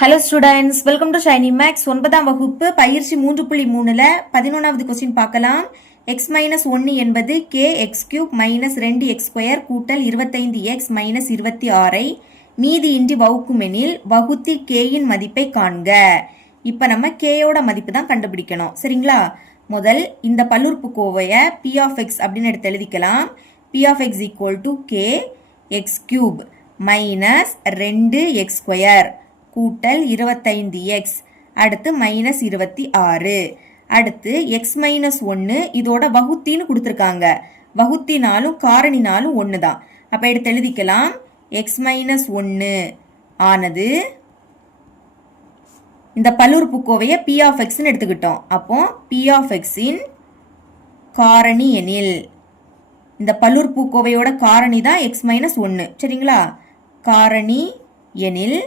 Hello students welcome to Shiny Max ஒன்பதாம் வகுப்பு பயிற்சி மூன்று புள்ளி மூணில் பதினொன்றாவது கொஸ்டின் பார்க்கலாம். எக்ஸ் மைனஸ் ஒன்று என்பது கே எக்ஸ் கியூப் மைனஸ் ரெண்டு எக்ஸ் ஸ்கொயர் கூட்டல் இருபத்தைந்து எக்ஸ் மைனஸ் இருபத்தி ஆறை மீதி இன்றி வகுக்குமெனில் வகுத்தி கேயின் மதிப்பை காண்க. இப்போ நம்ம கேயோட மதிப்பு தான் கண்டுபிடிக்கணும். சரிங்களா? முதல் இந்த பல்லுறுப்புக்கோவையை பி ஆஃப் எக்ஸ் அப்படின்னு எடுத்து எழுதிக்கலாம். P of X equal to K X cube minus ரெண்டு எக்ஸ் ஸ்கொயர் கூட்டல் இருபத்தைந்து எக்ஸ் அடுத்து மைனஸ் இருபத்தி ஆறு. அடுத்து எக்ஸ் மைனஸ் ஒன்று இதோட வகுத்தின்னு கொடுத்துருக்காங்க. வகுத்தினாலும் காரணினாலும் ஒன்று தான் அப்போ எடுத்து எழுதிக்கலாம். எக்ஸ் மைனஸ் ஒன்று ஆனது இந்த பல்லுறுப்புக்கோவையை பி ஆஃப் எக்ஸ்ன்னு எடுத்துக்கிட்டோம். அப்போ பி ஆஃப் எக்ஸின் காரணி எனில் இந்த பல்லுறுப்புக்கோவையோட காரணி தான் எக்ஸ் மைனஸ் ஒன்று சரிங்களா? காரணி எனில்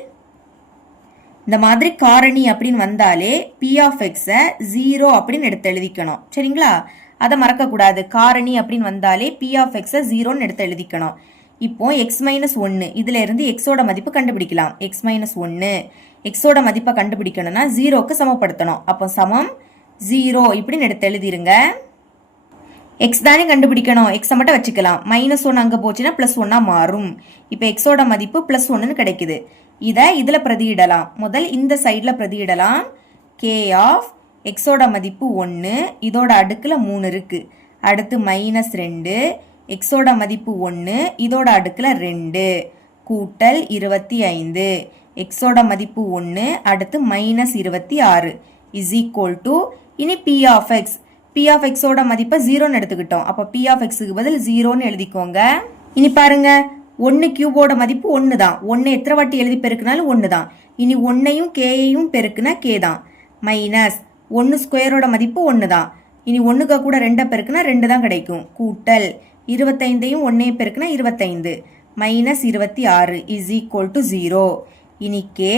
இந்த மாதிரி காரணி அப்படின்னு வந்தாலே பி ஆஃப் எக்ஸை ஜீரோ அப்படின்னு எடுத்து எழுதிக்கணும். சரிங்களா? அதை மறக்கக்கூடாது. காரணி அப்படின்னு வந்தாலே பி ஆஃப் எக்ஸை ஜீரோன்னு எடுத்து எழுதிக்கணும். இப்போ எக்ஸ் மைனஸ் ஒன்று இதில் இருந்து எக்ஸோட மதிப்பு கண்டுபிடிக்கலாம். எக்ஸ் மைனஸ் ஒன்று எக்ஸோட மதிப்பை கண்டுபிடிக்கணும்னா ஜீரோக்கு சமப்படுத்தணும். அப்போ சமம் ஜீரோ இப்படின்னு எடுத்து எழுதிருங்க. எக்ஸ் தானே கண்டுபிடிக்கணும். எக்ஸை மட்டும் வச்சுக்கலாம். மைனஸ் ஒன்று அங்கே போச்சுன்னா ப்ளஸ் ஒன்னாக மாறும். இப்போ எக்ஸோட மதிப்பு ப்ளஸ் ஒன்றுன்னு கிடைக்குது. இதை இதில் பிரதியிடலாம். முதல் இந்த சைடில் பிரதியிடலாம். கே ஆஃப் எக்ஸோட மதிப்பு ஒன்று இதோட அடுக்கில் மூணு இருக்குது அடுத்து மைனஸ் ரெண்டு. எக்ஸோட மதிப்பு ஒன்று இதோட அடுக்கில் ரெண்டு. கூட்டல் இருபத்தி ஐந்து. எக்ஸோட மதிப்பு ஒன்று அடுத்து மைனஸ் இருபத்தி ஆறு. இஸ் ஈக்குவல் டு இனி P of X P of எக்ஸோட மதிப்பை ஜீரோன்னு எடுத்துக்கிட்டோம். அப்போ பி ஆஃப் எக்ஸுக்கு பதில் ஜீரோன்னு எழுதிக்கோங்க. இனி பாருங்க. ஒன்று கியூபோட மதிப்பு ஒன்று தான் ஒன்று எத்தனை வாட்டி எழுதி பெருக்குனாலும் ஒன்று தான் இனி ஒன்னையும் கேயையும் பெருக்குனா கே தான். மைனஸ் ஒன்று ஸ்கொயரோட மதிப்பு ஒன்று தான் இனி ஒன்றுக்கு கூட ரெண்டை பெருக்குனா ரெண்டு தான் கிடைக்கும். கூட்டல் இருபத்தைந்தையும் ஒன்றையும் பெருக்குனா இருபத்தைந்து. மைனஸ் இருபத்தி ஆறு இஸ் ஈக்குவல் டு ஜீரோ இனி கே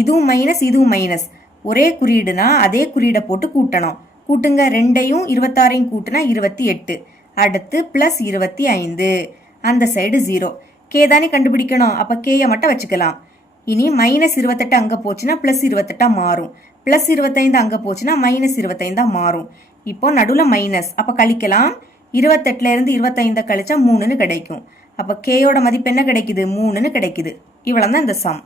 இதுவும் மைனஸ் இதுவும் மைனஸ் ஒரே குறியீடுனா அதே குறியீடை போட்டு கூட்டணும். கூட்டுங்க ரெண்டையும் இருபத்தாறையும் கூட்டினா இருபத்தி எட்டு. அடுத்து ப்ளஸ் இருபத்தி ஐந்து. அந்த சைடு ஜீரோ கே தானே கண்டுபிடிக்கணும். அப்போ கேயை மட்டும் வச்சுக்கலாம். இனி மைனஸ் இருபத்தெட்டு அங்கே போச்சுன்னா ப்ளஸ் இருபத்தெட்டாக மாறும். ப்ளஸ் இருபத்தைந்து அங்கே போச்சுன்னா மைனஸ் இருபத்தைந்தாக மாறும். இப்போ நடுவில் மைனஸ் அப்போ கழிக்கலாம். இருபத்தெட்டுலேருந்து இருபத்தைந்தை கழிச்சா மூணுன்னு கிடைக்கும். அப்போ கேயோட மதிப்பு என்ன கிடைக்குது? மூணுன்னு கிடைக்குது. இவ்வளோ தான் இந்த சம்